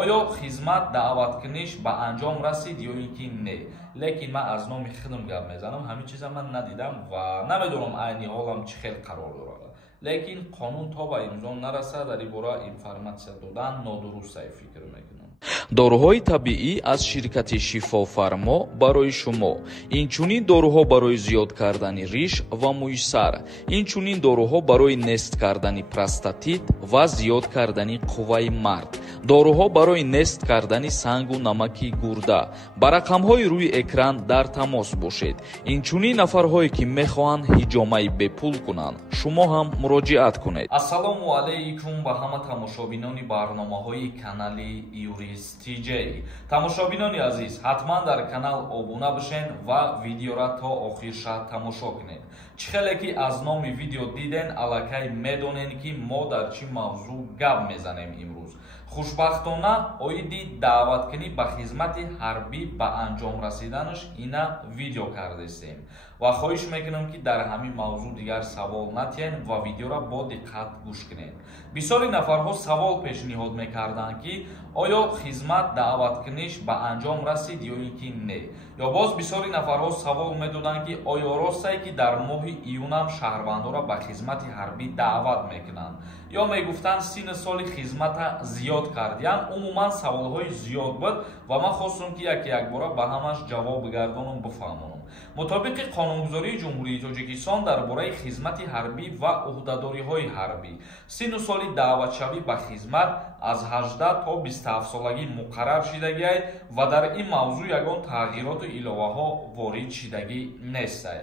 оё хизмат даъваткуниш ба анҷом расид ё ин ки не. Лекин ман аз номи худам гап мезанам, ҳамин чиза ман надидам ва намедонам айни ҳолам чӣ хел қарор дорад. Лекин қонун то ба имзо нараса дар ин бора информатсия додан нодурустай фикр мекунам. доруҳои табиӣ аз ширкати шифофармо барои шумо. Инчунин доруҳо барои зиёд кардани риш ва мӯйсар, инчунин доруҳо барои нест кардани простатит ва зиёд кардани қувваи мард, доруҳо барои нест кардани сангу намаки гурда. Ба рақамҳои рӯи экран дар тамос бошед. Инчунин нафарҳое ки мехоҳанд ҳиҷомаи бепул кунанд, шумо ҳам муроҷиат кунед. Ассалому алайкум ба ҳама тамошобинони барномаҳои канали Юрист TJ. Тамошобинони азиз, ҳатман дар канал обуна бишен ва видеора то охирша тамошо кунед. Чӣ хеле ки аз номи видео диден, аллакай медонен ки мо дар чӣ мавзӯъ гап мезанем имрӯз. хушбахтона оиди даъваткунӣ ба хизмати ҳарбӣ ба анҷом расиданаш ина видео кардастем ва хоҳиш мекунам ки дар ҳамин мавзӯъ дигар савол натиҳен ва видеора бо диққат гӯш кунед. бисёри нафарҳо савол пешниҳод мекарданд ки оё хизмат даъваткуниш ба анҷом расид ё ин ки не. ё боз бисёри нафарҳо савол медоданд ки оё ростае ки дар моҳи июнам шаҳрвандора ба хизмати ҳарбӣ даъват мекунанд ё мегуфтанд синни соли хизмата зиёд кардиям. умуман саволҳои зиёд буд ва ман хостам ки якбора ба ҳамаш ҷавоб бигардонам бифаҳмонам. мутобиқи қонунгузории ҷумҳурии Тоҷикистон дар бораи хизмати ҳарбӣ ва уҳдадориҳои ҳарбӣ, синну соли даъватшавӣ ба хизмат аз 18 то 27 солагӣ муқаррар шидагиай ва дар ин мавзӯъ ягон тағйироту иловаҳо ворид шидагӣ нестай.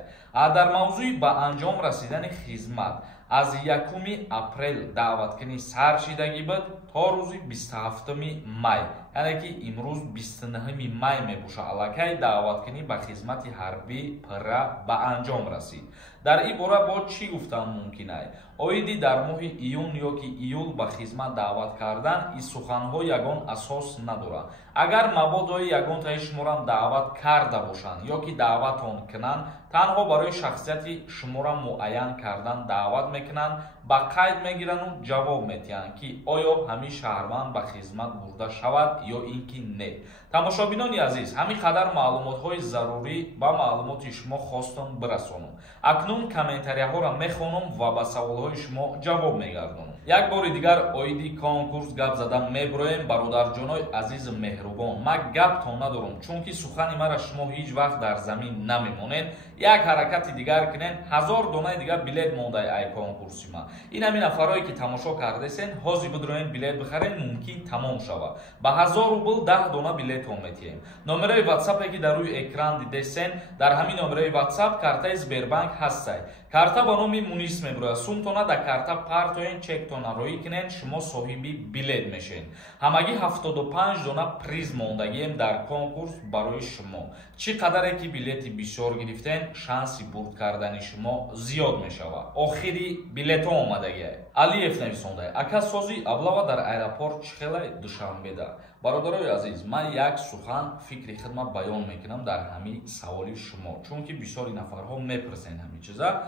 дар мавзӯи ба анҷом расидани хизмат аз 1 апрел даъваткунӣ сар шидагӣ буд то рӯзи 27 май, яъне ки имрӯз 29 май мебошад. аллакай даъваткунӣ ба хизмати ҳарбӣ пурра ба анҷом расид. дар ин бора бо чӣ гуфтан мумкин аст? оиди дар моҳи июн ё ки июл ба хизмат даъват кардан ин суханҳо ягон асос надорад. агар мабодо ягонтаи шуморам даъват карда бошанд ё ки даъватон кунанд, танҳо барои шахсияти шумора муайян кардан даъват мекунанд, ба қайд мегирану ҷавоб медиҳанд ки оё ҳамин шаҳрванд ба хизмат бурда шавад ё ин ки не. тамошобинони азиз, ҳамин қадар маълумотҳои зарурӣ ба маълумоти шумо хостам бирасонам. акнун комментарияҳоро мехонам ва ба саволҳои шумо ҷавоб мегардонам. як бори дигар оиди конкурс гап зада мебироем. бародарҷонои азизу меҳрубон, ман гаптон надорам, чунки сухани мара шумо ҳеҷ вақт дар замин намемонед. як ҳаракати дигар кунед, 1000 донаи дигар билет мондаи ай конкурси ман. ин ҳамин нафарое ки тамошо кардасен, ҳозир бидроен билет бихарен, мумкин тамом шавад. ба 1000 рубл 10 дона билетон метиҳем. номераи ватсапе ки дар рӯи экран дидесен, дар ҳамин номераи ватсап картаи Сбербанк ҳастай. карта ба номи Мунис мебурад. сумтона да карта партоен, чектона роӣ кунен, шумо соҳиби билет мешен. ҳамагӣ 75 дона приз мондагием дар конкурс барои шумо. чӣ қадаре ки билети бисёр гирифтен, шанси бурд кардани шумо зиёд мешавад. охири билетон омадагиай. алиев нависондай: ака сози аблава дар аэропорт чӣ хелай душанбеда? бародарои азиз, ман як сухан фикри хидмат баён мекунам дар ҳамин саволи шумо, чунки бисёри нафарҳо мепурсен ҳамин чиза.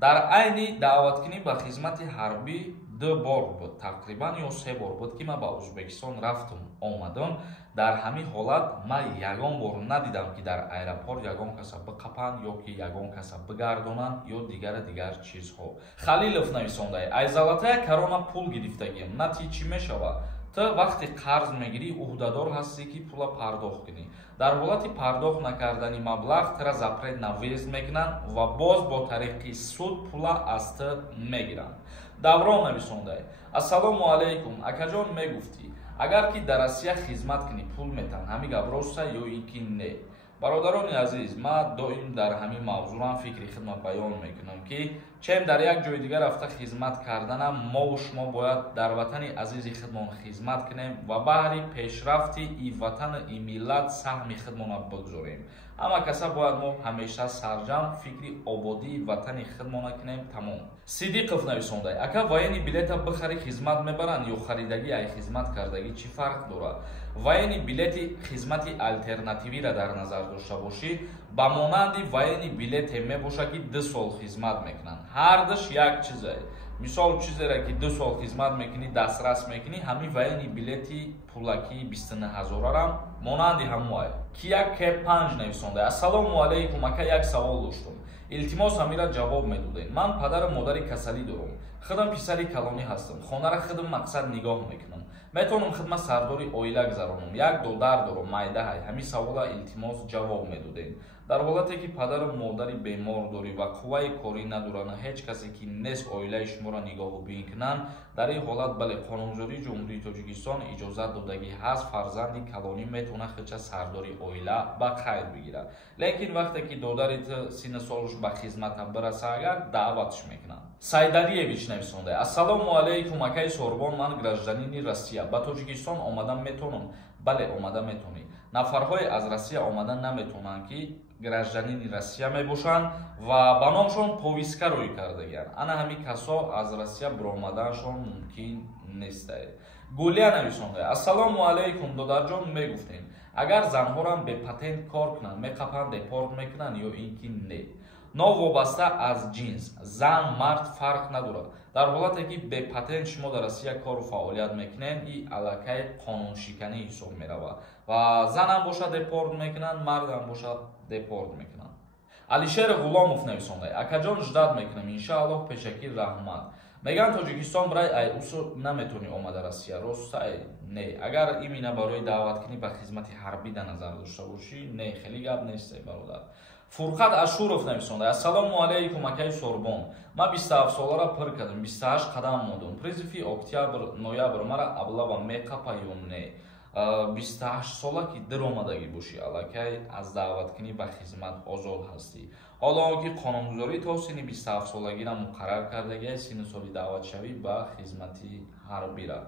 дар айни даъваткунӣ ба хизмати ҳарбӣ 2 бор буд, тақрибан ё 3 бор буд ки ман ба Ӯзбекистон рафтум омадам. дар ҳамин ҳолат ман ягон бор надидам ки дар аэропорт ягон каса биқапанд ё ки ягон каса бигардонанд ё дигар чизҳо. халилов нависондай: айзалатая карона пул гирифтагием, нати чӣ мешавад? то вақти қарз мегирӣ, уҳдадор ҳастӣ ки пула пардохт кунӣ. дар ҳолати пардохт накардани маблағ тира запрет на въезд мекунанд ва боз бо тариқи суд пула аз ту мегиранд. даврон нависондай: ассалому алайкум, акаҷон мегуфтӣ агар ки дар Россия хизмат кунӣ пул метан, ҳамин гап роста ё ин ки не? бародарони азиз, ман доим дар ҳамин мавзӯъам фикри хидмат баён мекунам ки чем дар як ҷои дигар рафта хизмат карданам, мову шумо бояд дар ватани азизи худмон хизмат кунем ва баҳри пешрафти и ватану и миллат саҳми худмона бигзорем. ҳама каса бояд мо ҳамеша сарҷам фикри ободии ватани худмона кунем. тамом. сидиқов нависондай: ака ваени билета бихари хизмат мебаранд ё харидаги ай хизмат кардагӣ чӣ фарқ дорад? ваени билети хизмати алтернативиро дар назар дошта бошӣ, ба монанди ваени билете мебошад ки 2 сол хизмат мекунанд. ҳар даш як чизе. мисол чизере ки 2 сол хизмат мекунӣ, дастрас мекунӣ, ҳамин ваени билети пулаки 29000-рам монанди ҳамоай кияк кеп 5 нависонда. Ассалому алайкум ака, як савол доштум. Илтимос ҳамира ҷавоб медоден. Ман падару модари касалӣ дорам. Худам писари калонӣ ҳастам. Хонара худам мақсад нигоҳ мекунам. Метавонам хидмат сардори оила гузаронам. Як додар дорам, майдаҳай. Ҳамин савола илтимос ҷавоб медоден. Дар ҳолате ки падару модари бемор дорӣ ва қувваи корӣ надоранд, ҳеҷ касе ки нест оилаи шуморо нигоҳубин кунанд, дар ин ҳолат бале қонунгузории ҷумҳурии Тоҷикистон иҷозат додагӣ ҳаст фарзанди калонӣ метавонад худша сардори оила ба қайд бигирад. Лекин вақте ки додари синни солаш ба хизмата бираса, агар даъватш мекунанд. Сайдалиевич нависонда. Ассалому алайкум акаи Сорбон, ман гражданини Россия ба Тоҷикистон омадан метавонам? Бале, омада метавонӣ. Нафарҳое аз Россия омадан наметавонанд ки гражданини Россия мебошанд ва ба номшон повиска рӯй кардагиянд. Ана ҳамин касо аз Россия биромаданшон мумкин нестае. Гулия нависонда. Ассалому алайкум додарҷон, мегуфтем агар занҳорам бепатент кор кунанд меқапанд, депорт мекунанд ё ин ки не? Новобаста аз ҷинс зан мард фарқ надорад. Дар ҳолате ки бепатент шумо дар Россия кору фаъолият мекунед, ин аллакай қонуншиканӣ ҳисоб меравад ва занам бошад депорт мекунанд, мардам бошад депорт мекунанд. Алишер Ғуломов нависонда. Акаҷон ждат мекунам, иншааллоҳ, пешакӣ раҳмат. Меган Тоҷикистон барои айусу наметавони омада Россия, ростае? Не. Агар имина барои даъваткунӣ ба хизмати ҳарбӣ дар назар дошта бошӣ, не, хеле гап несте бародар. Фурқат Ашуров нависонда. Ассалому алайкум акаи Сорбон, ман 27 солара пир кардам, 28 қадам модам. Призифи октябр, ноябр мара аблава меқапа ё не? 28 сола ки диромадагӣ бошӣ, аллакай аз даъваткунӣ ба хизмат озод ҳастӣ. ҳоло ки қонунгузорӣ то синни 27 солагира муқаррар кардагӣ, синни соли даъватшавӣ ба хизмати ҳарбира.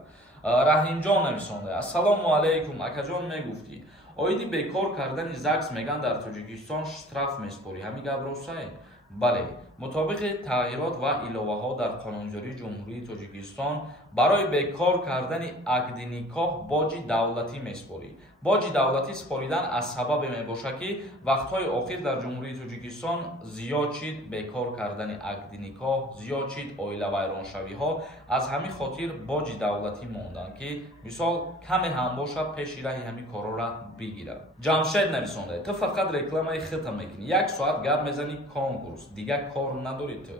Раҳимҷон нависонда. Ассалому алайкум акаҷон, мегуфтӣ оиди бекор кардани ЗАГС меган дар Тоҷикистон штраф меспорӣ, ҳамин гап ростае? Бале, мутобиқи тағйирот ва иловаҳо дар Қонунгузории Ҷумҳурии Тоҷикистон барои бекор кардани акди никоҳ боҷи давлатӣ меспорӣ. Боҷи давлатӣ споридан аз сабабе мебошад ки вақтҳои охир дар Ҷумҳурии Тоҷикистон зиёд шид бекор кардани акди никоҳ, зиёд шид оилавайроншавиҳо, аз ҳамин хотир боҷи давлатӣ монданд ки мисол каме ҳам бошад пеши раҳи ҳамин корора бигирад. Ҷамшед нависонда. Ту фақат рекламаи хита мекунӣ, 1 соат гап мезанӣ конкурс, дига кор надорӣ ту?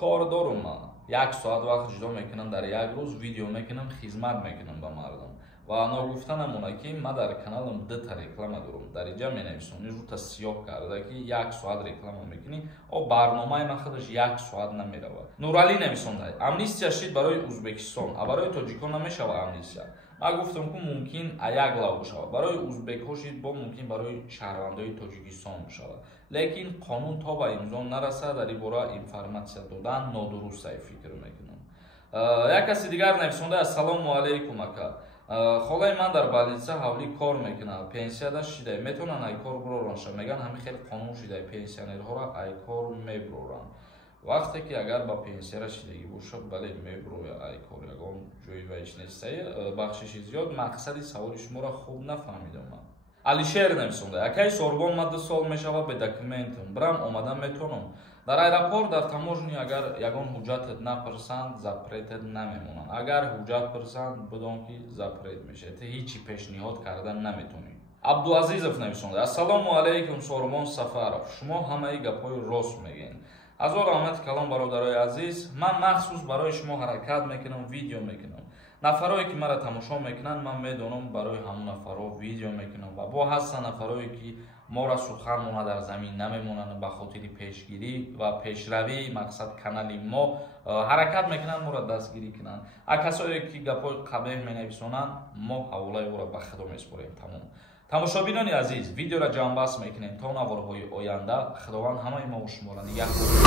Кор дорум ман. 1 соат вақт ҷудо мекунам, дар як рӯз видео мекунам, хизмат мекунам ба мардум. Ва ногуфта намона ки ман дар каналам 2 та реклама дорам. Дар инҷа менависонӣ, рута сиёҳ карда ки 1 соат реклама мекунӣ, барномаи ман худаш 1 соат намеравад. Нуралӣ нависонда. Амнистия шид барои Узбекистон, а барои тоҷикон намешава амнистия. Ман гуфтам ки мумкин як лав бошавад. Барои узбекҳо шид бо мумкин барои шаҳрвандои Тоҷикистон бошавад. Лекин қонун то ба имзо нарасад, дар ин бора информатсия додан нодурустае фикр мекунам. Як каси дигар нависонда. Ассалому алайкум ака. холаи ман дар больница ҳавлӣ кор мекунад, пенсияда шидай, метавонанд айкор буроранд? Меган ҳамин хеле қонун шидай, пенсионерҳоро айкор мебуроранд. Вақте ки агар ба пенсияра шидагӣ бошад, бале мебуроя айкор, ягон ҷои вайш нестае. Бахшиши зиёд, мақсади саволи шуморо хуб нафаҳмидам ман. Алишер нависонда. Акаи Сорбон, ман 2 сол мешавад бе документам, бирам омадан метавонам? Дар аэропорт, дар таможни агар ягон ҳуҷҷатет напирсанд, запретет намемонанд. Агар ҳуҷҷат пирсанд, бидон ки запрет мешавад, ҳичи пешниҳод кардан наметавонӣ. Абдуазизов нависонда. Ассалому алайкум Сорбон Сафаров, шумо ҳамаи гапҳои рост мегӯед. Азор омади калом бародарои азиз, ман махсус барои шумо ҳаракат мекунам, видео мекунам. нафарое ки мара тамошо мекунанд, ман медонам барои ҳамон нафаро видео мекунам ва бо ҳастанд нафарое ки мора сухан мона дар замин намемонанд ба хотири пешгирӣ ва пешравӣ, мақсад канали мо ҳаракат мекунанд, мора дастгирӣ кунанд. Касое ки гапҳои қабеҳ менависонанд, мо ҳаволаи ӯро ба худо меспорем. Тамом. тамошобинони азиз, видеоро ҷамъбаст мекунем то наворҳои оянда. Худованд ҳамаи мо шуморо нигаҳ дорад.